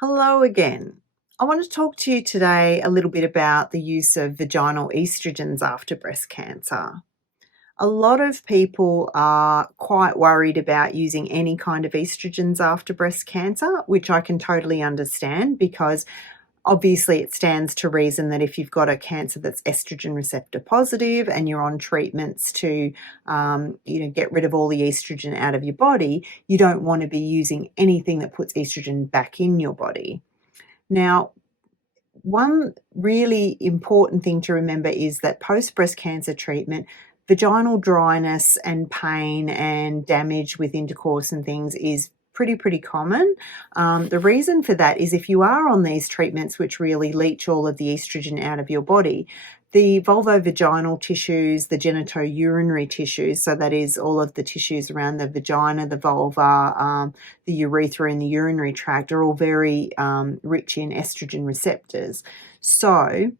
Hello again. I want to talk to you today a little bit about the use of vaginal estrogens after breast cancer. A lot of people are quite worried about using any kind of estrogens after breast cancer, which I can totally understand because obviously it stands to reason that if you've got a cancer that's estrogen receptor positive and you're on treatments to get rid of all the estrogen out of your body, you don't want to be using anything that puts estrogen back in your body. Now, one really important thing to remember is that post-breast cancer treatment, vaginal dryness and pain and damage with intercourse and things is pretty common. The reason for that is if you are on these treatments which really leach all of the estrogen out of your body, the vulvovaginal tissues, the genitourinary tissues, so that is all of the tissues around the vagina, the vulva, the urethra and the urinary tract are all very rich in estrogen receptors. So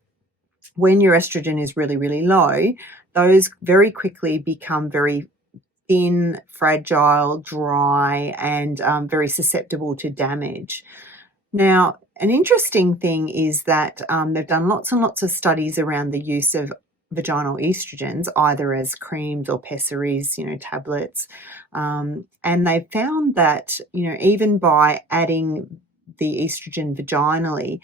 when your estrogen is really low, those very quickly become very thin, fragile, dry, and very susceptible to damage. Now, an interesting thing is that they've done lots and lots of studies around the use of vaginal estrogens, either as creams or pessaries, tablets. And they found that, even by adding the estrogen vaginally,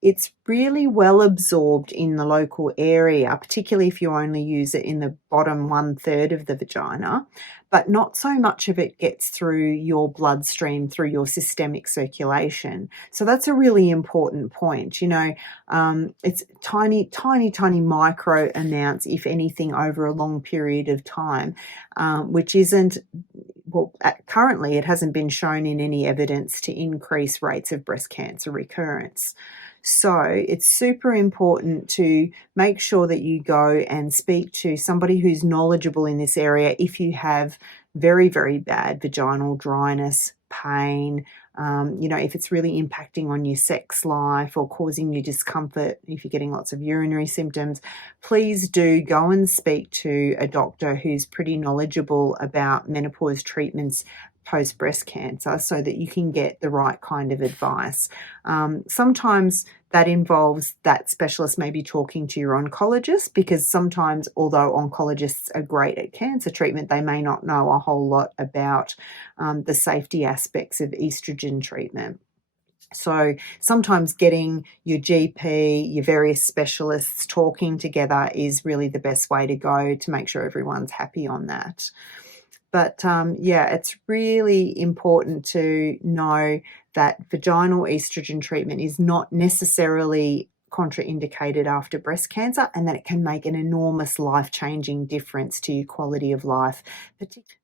it's really well absorbed in the local area, particularly if you only use it in the bottom 1/3 of the vagina, but not so much of it gets through your bloodstream, through your systemic circulation. So that's a really important point. It's tiny micro amounts, if anything, over a long period of time, which isn't, well, currently it hasn't been shown in any evidence to increase rates of breast cancer recurrence. So it's super important to make sure that you go and speak to somebody who's knowledgeable in this area if you have very bad vaginal dryness, pain, if it's really impacting on your sex life or causing you discomfort, if you're getting lots of urinary symptoms, please do go and speak to a doctor who's pretty knowledgeable about menopause treatments post breast cancer so that you can get the right kind of advice. Sometimes that involves that specialist maybe talking to your oncologist, because sometimes, although oncologists are great at cancer treatment, they may not know a whole lot about the safety aspects of estrogen treatment. So sometimes getting your GP, your various specialists talking together is really the best way to go to make sure everyone's happy on that. But it's really important to know that vaginal estrogen treatment is not necessarily contraindicated after breast cancer, and that it can make an enormous life-changing difference to your quality of life.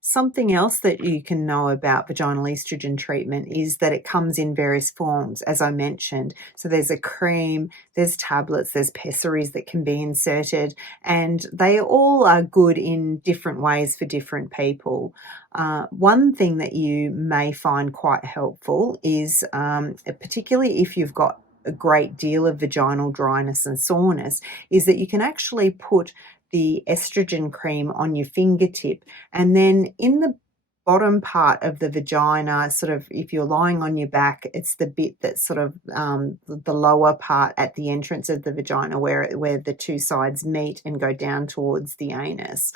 Something else that you can know about vaginal estrogen treatment is that it comes in various forms, as I mentioned. So there's a cream, there's tablets, there's pessaries that can be inserted, and they all are good in different ways for different people. One thing that you may find quite helpful is, particularly if you've got a great deal of vaginal dryness and soreness, is that you can actually put the estrogen cream on your fingertip, and then in the bottom part of the vagina, sort of if you're lying on your back, it's the bit that's sort of the lower part at the entrance of the vagina where the two sides meet and go down towards the anus.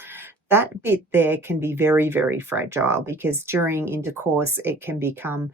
That bit there can be very fragile, because during intercourse it can become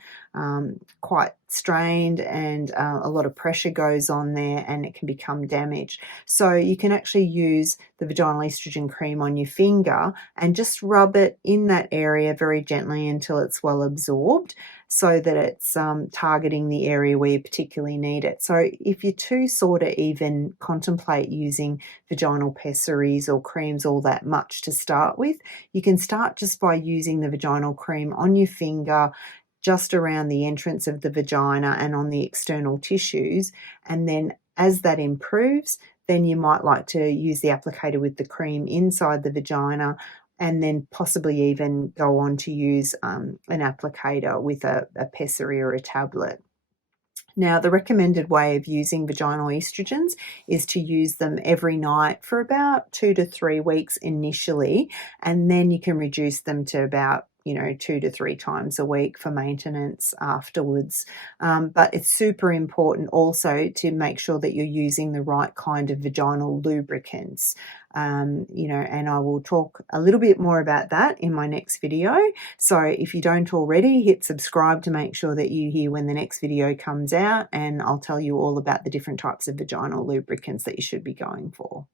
quite strained, and a lot of pressure goes on there and it can become damaged. So you can actually use the vaginal estrogen cream on your finger and just rub it in that area very gently until it's well absorbed, so that it's targeting the area where you particularly need it. So if you're too sore to even contemplate using vaginal pessaries or creams all that much to start with, you can start just by using the vaginal cream on your finger, just around the entrance of the vagina and on the external tissues. And then as that improves, then you might like to use the applicator with the cream inside the vagina, and then possibly even go on to use an applicator with a pessary or a tablet. Now, the recommended way of using vaginal estrogens is to use them every night for about 2 to 3 weeks initially, and then you can reduce them to about 2 to 3 times a week for maintenance afterwards. But it's super important also to make sure that you're using the right kind of vaginal lubricants. And I will talk a little bit more about that in my next video. So if you don't already, hit subscribe to make sure that you hear when the next video comes out, and I'll tell you all about the different types of vaginal lubricants that you should be going for.